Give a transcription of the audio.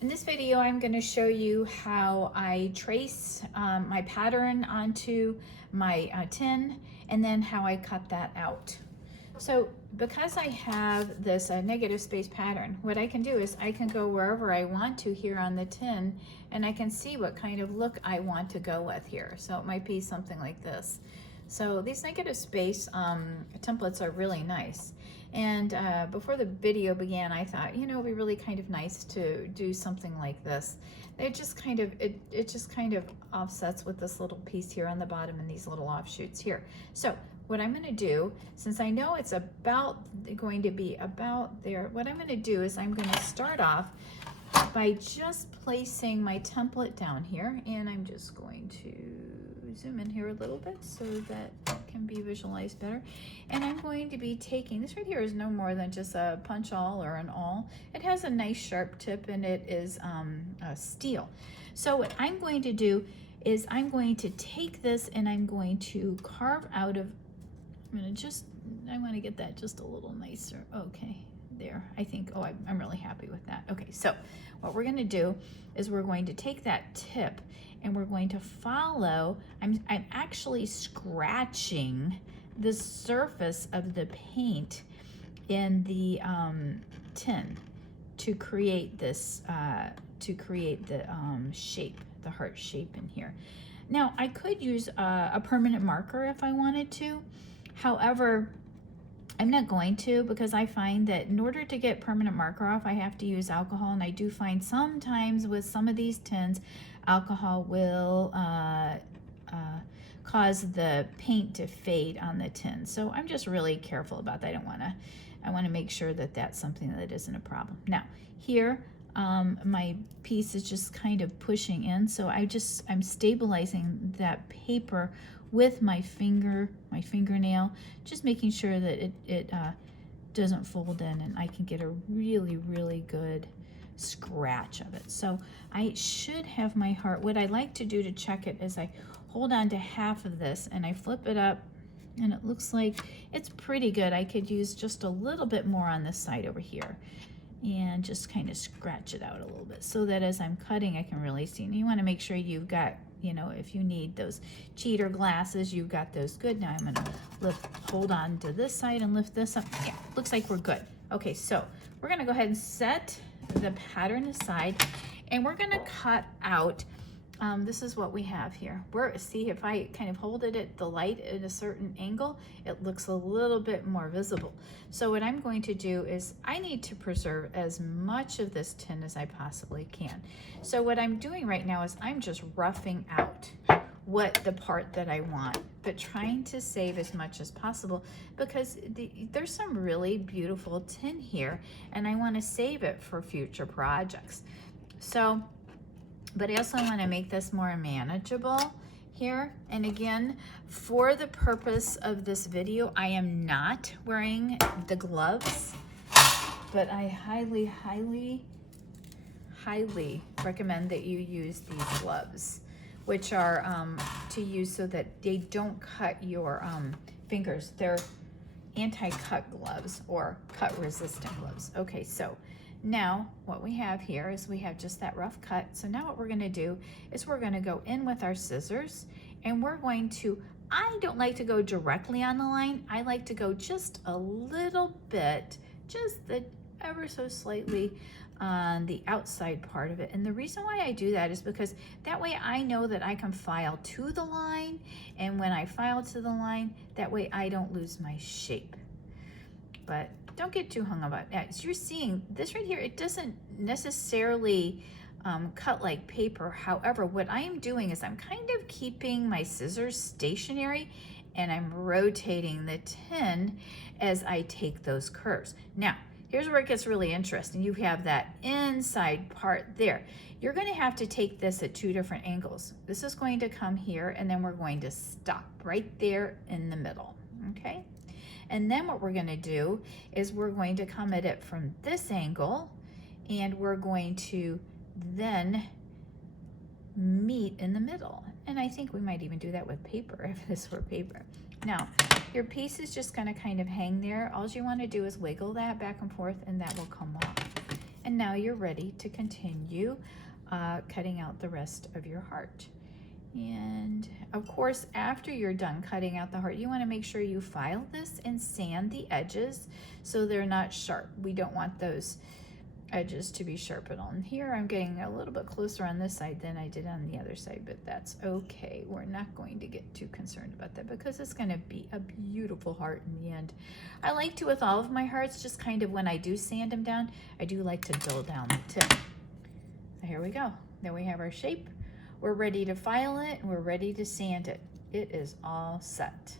In this video, I'm going to show you how I trace my pattern onto my tin and then how I cut that out. So because I have this negative space pattern, what I can do is I can go wherever I want to here on the tin and I can see what kind of look I want to go with here. So it might be something like this. So these negative space templates are really nice. And before the video began, I thought, you know, it'd be really kind of nice to do something like this. It just kind of offsets with this little piece here on the bottom and these little offshoots here. So what I'm going to do, since I know it's going to be about there, what I'm going to do is I'm going to start off by just placing my template down here, and I'm just going to zoom in here a little bit so that it can be visualized better. And I'm going to be taking, this right here is no more than just a punch awl or an awl. It has a nice sharp tip and it is steel. So what I'm going to do is I'm going to take this and I'm going to carve out of, I want to get that just a little nicer. Okay, there, I think, oh, I'm really happy with that. Okay, so what we're going to do is we're going to take that tip and we're going to follow, I'm actually scratching the surface of the paint in the tin to create this, shape, the heart shape in here. Now, I could use a permanent marker if I wanted to. However, I'm not going to, because I find that in order to get permanent marker off, I have to use alcohol, and I do find sometimes with some of these tins, alcohol will cause the paint to fade on the tin. So I'm just really careful about that. I want to make sure that that's something that isn't a problem. Now, here, my piece is just kind of pushing in, so I'm stabilizing that paper with my fingernail, just making sure that it doesn't fold in and I can get a really, really good scratch of it. So I should have my heart. What I like to do to check it is I hold on to half of this and I flip it up and it looks like it's pretty good. I could use just a little bit more on this side over here and just kind of scratch it out a little bit so that as I'm cutting I can really see. And you want to make sure you've got, you know, if you need those cheater glasses, you've got those good. Now I'm going to hold on to this side and lift this up. Yeah, looks like we're good. Okay, so we're going to go ahead and set the pattern aside and we're going to cut out, this is what we have here. See, if I kind of hold it at the light at a certain angle, it looks a little bit more visible. So what I'm going to do is I need to preserve as much of this tin as I possibly can. So what I'm doing right now is I'm just roughing out the part that I want, but trying to save as much as possible because there's some really beautiful tin here and I want to save it for future projects. So, but I also want to make this more manageable here. And again, for the purpose of this video, I am not wearing the gloves, but I highly, highly, highly recommend that you use these gloves, which are to use so that they don't cut your fingers. They're anti-cut gloves or cut resistant gloves. Okay, so now what we have here is we have just that rough cut. So now what we're going to do is we're going to go in with our scissors and we're going to, I don't like to go directly on the line. I like to go just a little bit, just ever so slightly on the outside part of it. And the reason why I do that is because that way I know that I can file to the line, and when I file to the line, that way I don't lose my shape. But don't get too hung about that. As you're seeing this right here, it doesn't necessarily cut like paper. However, what I am doing is I'm kind of keeping my scissors stationary and I'm rotating the tin as I take those curves. Now, here's where it gets really interesting. You have that inside part there. You're going to have to take this at two different angles. This is going to come here and then we're going to stop right there in the middle, okay? And then what we're going to do is we're going to come at it from this angle and we're going to then meet in the middle. And I think we might even do that with paper if this were paper. Now, your piece is just going to kind of hang there. All you want to do is wiggle that back and forth and that will come off. And now you're ready to continue cutting out the rest of your heart. And of course, after you're done cutting out the heart, you want to make sure you file this and sand the edges so they're not sharp. We don't want those edges to be sharp at all. And here I'm getting a little bit closer on this side than I did on the other side, but that's okay. We're not going to get too concerned about that because it's going to be a beautiful heart in the end. I like to, with all of my hearts, just kind of when I do sand them down, I do like to dull down the tip. So here we go. Then we have our shape. We're ready to file it and we're ready to sand it. It is all set.